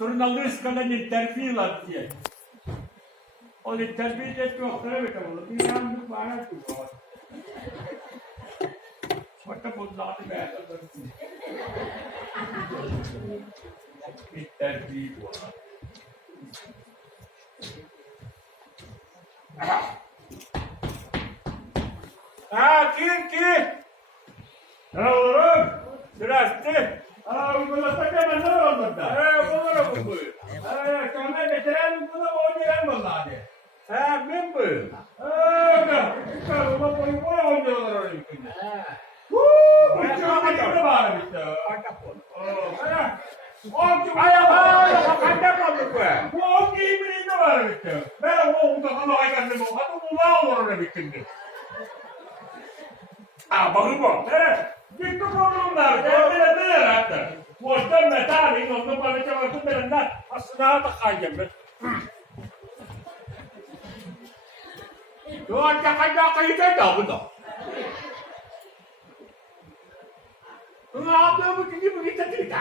Журналистська терпіла. Вони терпіть цього хребета, і я не знаю, чого. Що це буде за тебе? Терпіло. Кирки! Здрасте! Вы было такая народа, да? Было. Когда ветеран было, он не молодец. Мен был. Да. Что, вы по-моему, он не молодец. Что вы говорите? Он когда правда? Он не говорит. Ben o da kana ayaklarını bu. Hadi bunu al oraya bitirdi. Bakın bu. Gitti programlar. Kendine hatta. Boştan metali, ondan bana çabuk birinden aslında da kaydım. Doğru kayda kayda bu da. Ne yapıyor bu gibi bu gitti de.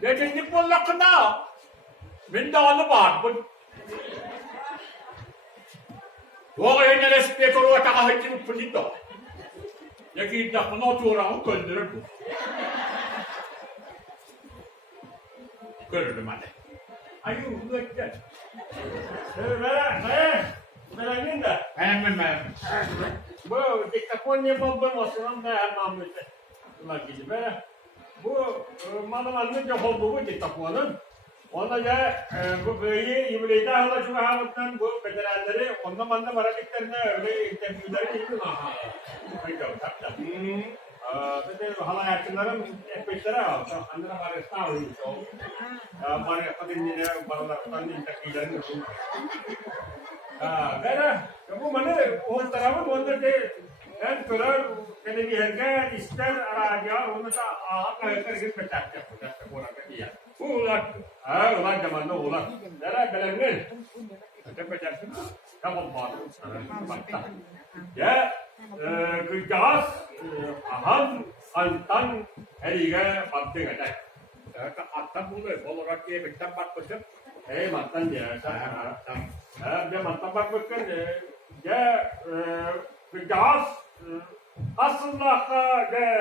Geçenlik bu lakına. Ben de onu bağırdım. Doğru yine respet olarak takahıcı bu polito. Yaki takına oturan öldürür bu. Görürüm hadi. Ayı bu gel. Merak de. Hemen. Bu diktatörlüğe bombamasından da hemen böyle. Ulan gibi böyle. Bu manavalın da olduğu diktatörün. Onda ya bu böyle İbrahim'de hala şu halattan bu federalleri ondan bana varaketlerine öyle interviewleri yapıyor ha. Bakalım tabii. Böyle hala yakınlarım epeyleri aldı. Andra var İstanbul'da o. Bana kadınlar bana interviewleri yapıyor. Böyle bu bana o tarafı onda de en kırar böyle bir herkes ister araya onu da ağır karışık petak yapıyor. Ulan zamanında ulan. Nereye belenir? Tepecersin. Tamam bağlı. Ya kırcağız ahan antan heriye baktı kadar. Attan bunu olarak diye bir tane bakmışım. Mantan ya. Ya mantan bakmışım. Ya kırcağız aslında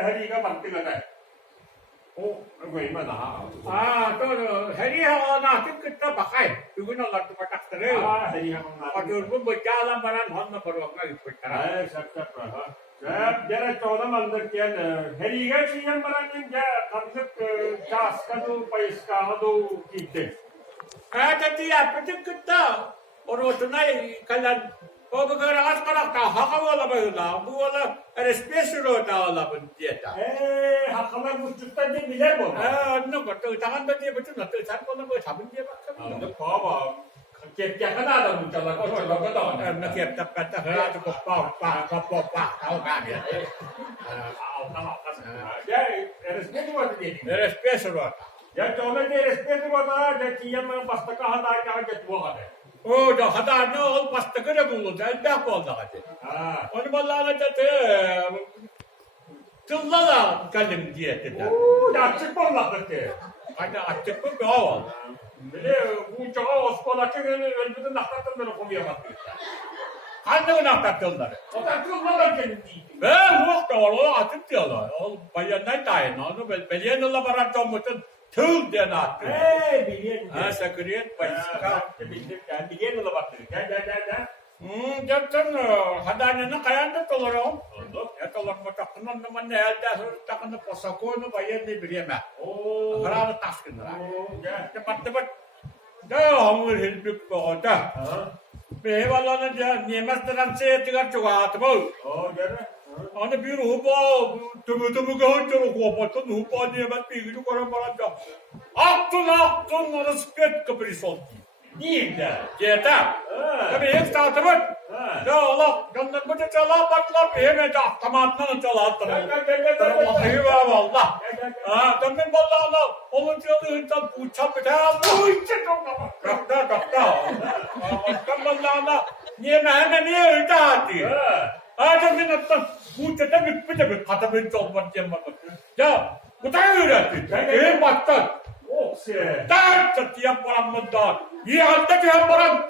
heriye baktı kadar. Vậy mà đó. Tôi hãy nào tiếp tục ta bạc ai, tôi nói là tôi bắt đầu rồi. Còn tôi cũng bây giờ làm bạn họ nó bảo là cái phải. Sắp rồi. Giờ cho nó mang được cái hãy cái gì mà bạn giờ cảm giác gas cái đồ, paiska đồ kít. Jadi apa tu kita orang tu naik kalau o bagara at kalakta hakawala bayula bu wala respesiro da wala bundieta hakala muçukta de biler bu no ko tahan da diye bütün natı sen bana böyle tabun diye bakalım baba kep yakana da muçala ko çala ko da na kep tap kata hala to pa au ka dia ya respesiro dedi respesiro ya çoğuna de respesiro da de çiyama bastaka hada ka get bu hada Oh, dah ada ni orang pasti kena bulu, dah pun dah ada. Orang malah ada tu lah kalim dia tu. Dah cepat lah tu. Ada acik pun kau. Bila bu cakap sekolah ke ni, betul nak kata mana kau yang mati. Anda nak kata dah. Orang tu malah jadi. Waktu orang acik dia lah. Bayar naik tay, no, belian lah barat jom macam. Tüm dia nak. Bilian. Sekret paiska. Bilian lah baktır. Gel. Jangan hadanya nak kaya anda tolong. Ya tolong macam teman-teman elde takkan posako nu bayar ni beri mah. Kerana tas kena. Cepat. Dah hamil hidup kau dah. Behewalan dia nyemas dalam saya tinggal juga tu. Ana bir hupa tümü gönçero kopatın hupa diye ben bir gün koran baranda. Aktın respet kaprisol. Değil de. Yeter. Tabii hep tartımın. Ya Allah gönderme de çalar baklar hemen de tamattan çalar tamam. Vallahi var Allah. Tabii vallahi Allah. Onun çaldığı bu çapı da bu içe dokta. Vallahi Allah. Niye hemen öldü hadi. Ada minattan bu çete bir kata bir çolmak yapmak. Ya Bu da öğretti. Benim battan. Oh sen. Dan setiap orang mendan. Ia anda dia orang.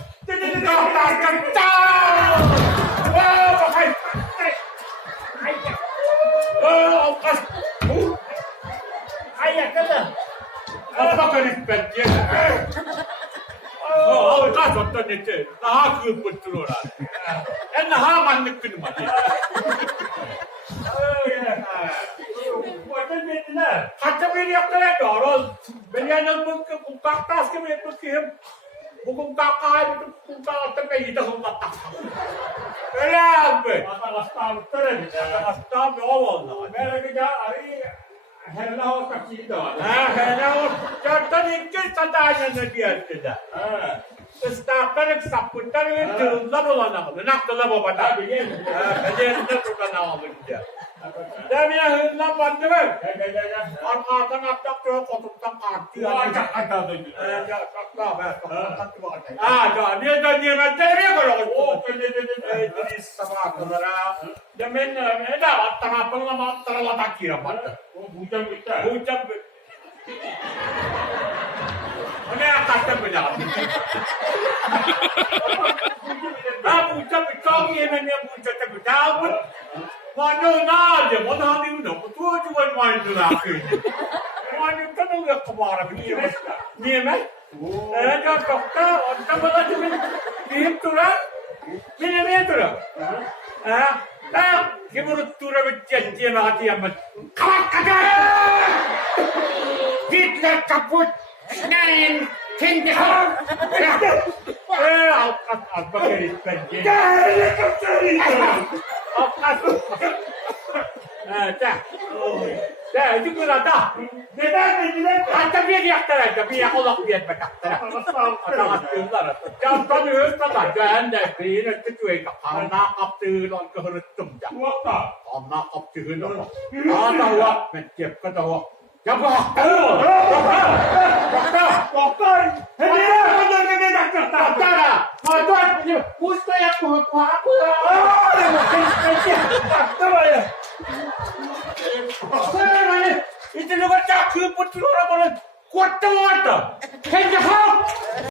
Wah, hai. Kas. Ayakta. Apa kerispen dia? Kas otan itu. Nah, aku betul orang. Nah, manik pun mati. Buatnya benar. Kaca beri apa lagi orang? Beri anak buka tas ke beri pergi. Buka kakak itu buka tapi kita semua tak. Kenapa? Masalah stam terus. Astam awal lah. Mereka kerja hari hello kaki dah. Hello. Contoh ini sadanya dia tidak. Starter saputar itu level nak. Nak level pada. Jadi itu bukan awal dia. Dan yang hendak bandar. Orang nak tak tu kotor tak kaki. Ada tu. Dia macam ni kalau. Oh, jadi sama kamera. Dia mana tengah pengalaman terlalu kira pada. Oh, bukan kita. Ucap. Ini kata benar. Ucap itu ini ucap benar. Mana nada, mana ni mana, tu cuma main tu lah. Mana tu tu nak kemana pergi? Ni mana? Jangan doktor, orang mana tu ni tu lah, ni tu lah. Kita tu lah berjanji mati amat. Kata, kita kaput, nain, tinggi. Apa keris penjeng? Dah, itu kita dah. Neden? Hatta bir yaktılar, bir yakalak bir etmek yaktılar. Jangan terus tak jangan dah. Ini tujuan karena kapten orang kehidupan dah. Kuota. Karena kapten orang. Ada wak mencep kata wak. Siapa? Doktor. Hadi benar kena doktor. Doktor lah. Doktor, pusta yang kuat. Doktor ya. Itu juga cakap betul orang kuat tu. Hendak